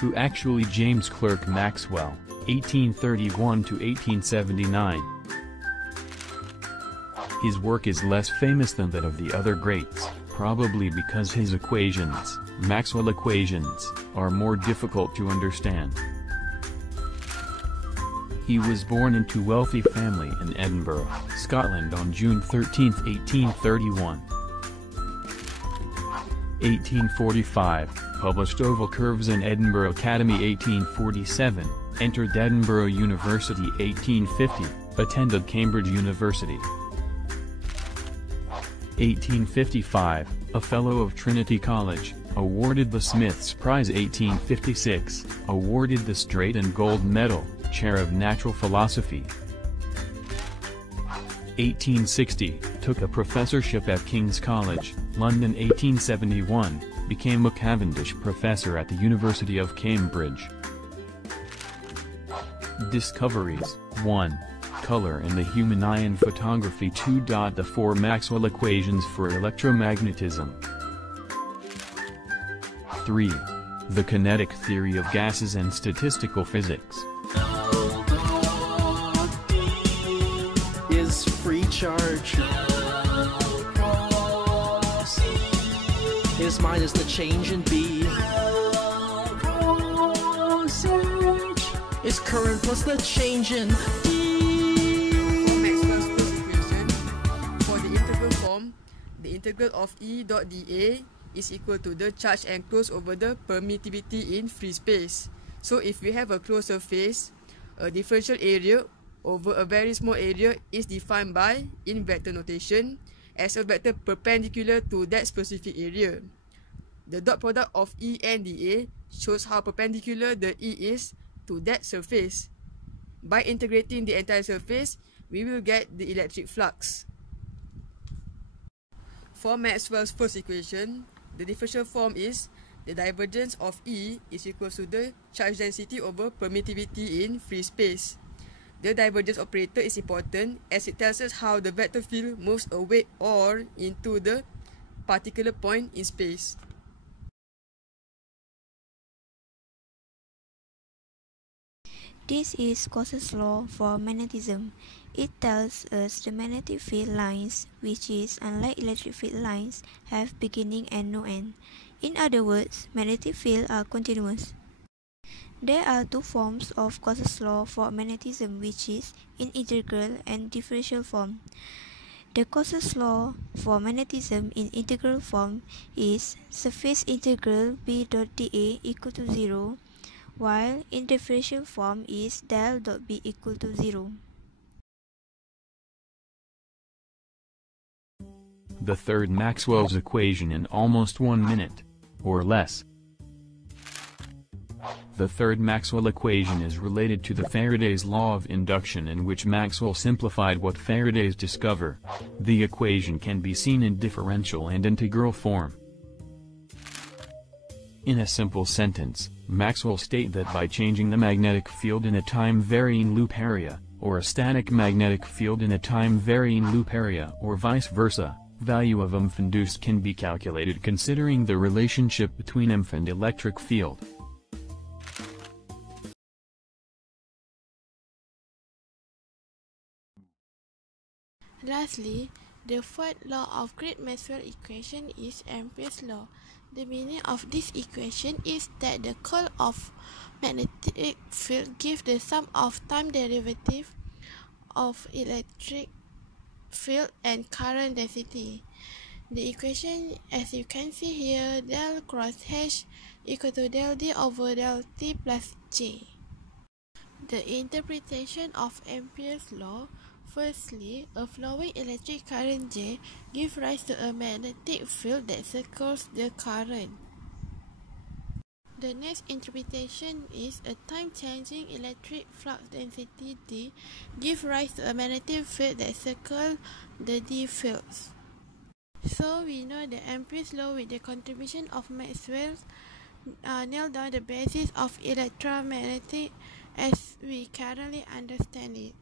who actually James Clerk Maxwell, 1831 to 1879. His work is less famous than that of the other greats, probably because his equations, Maxwell equations, are more difficult to understand. He was born into a wealthy family in Edinburgh, Scotland on June 13, 1831. 1845, published Oval Curves in Edinburgh Academy 1847, entered Edinburgh University 1850, attended Cambridge University. 1855, a Fellow of Trinity College, awarded the Smiths Prize 1856, awarded the Straight and Gold Medal, Chair of Natural Philosophy. 1860, took a professorship at King's College, London 1871, became a Cavendish Professor at the University of Cambridge. Discoveries: 1. Color in the human eye and photography. 2. The 4 Maxwell equations for electromagnetism. 3. The kinetic theory of gases and statistical physics. Is free charge. Is minus the change in B. Is current plus the change in D. For Maxwell's first equation, for the integral form, the integral of E dot dA is equal to the charge enclosed over the permittivity in free space. So if we have a closed surface, a differential area over a very small area is defined by, in vector notation, as a vector perpendicular to that specific area. The dot product of E and dA shows how perpendicular the E is to that surface. By integrating the entire surface, we will get the electric flux. For Maxwell's first equation, the differential form is the divergence of E is equal to the charge density over permittivity in free space. The divergence operator is important as it tells us how the vector field moves away or into the particular point in space. This is Gauss's law for magnetism. It tells us the magnetic field lines, which is, unlike electric field lines, have beginning and no end. In other words, magnetic fields are continuous. There are 2 forms of Gauss's law for magnetism, which is in integral and differential form. The Gauss's law for magnetism in integral form is surface integral B dot dA equal to 0, while in differential form is del dot B equal to 0. The third Maxwell's equation in almost 1 minute, or less. The third Maxwell equation is related to the Faraday's law of induction, in which Maxwell simplified what Faraday's discovered. The equation can be seen in differential and integral form. In a simple sentence, Maxwell stated that by changing the magnetic field in a time-varying loop area, or a static magnetic field in a time-varying loop area or vice versa, value of EMF induced can be calculated considering the relationship between EMF and electric field. Lastly, the fourth law of great Maxwell equation is Ampere's law. The meaning of this equation is that the curl of magnetic field gives the sum of time derivative of electric field and current density. The equation, as you can see here, del cross H equal to del D over del T plus J. The interpretation of Ampere's law: firstly, a flowing electric current J gives rise to a magnetic field that circles the current. The next interpretation is a time-changing electric flux density D gives rise to a magnetic field that circles the D fields. So we know the Ampere's law with the contribution of Maxwell nailed down the basis of electromagnetic as we currently understand it.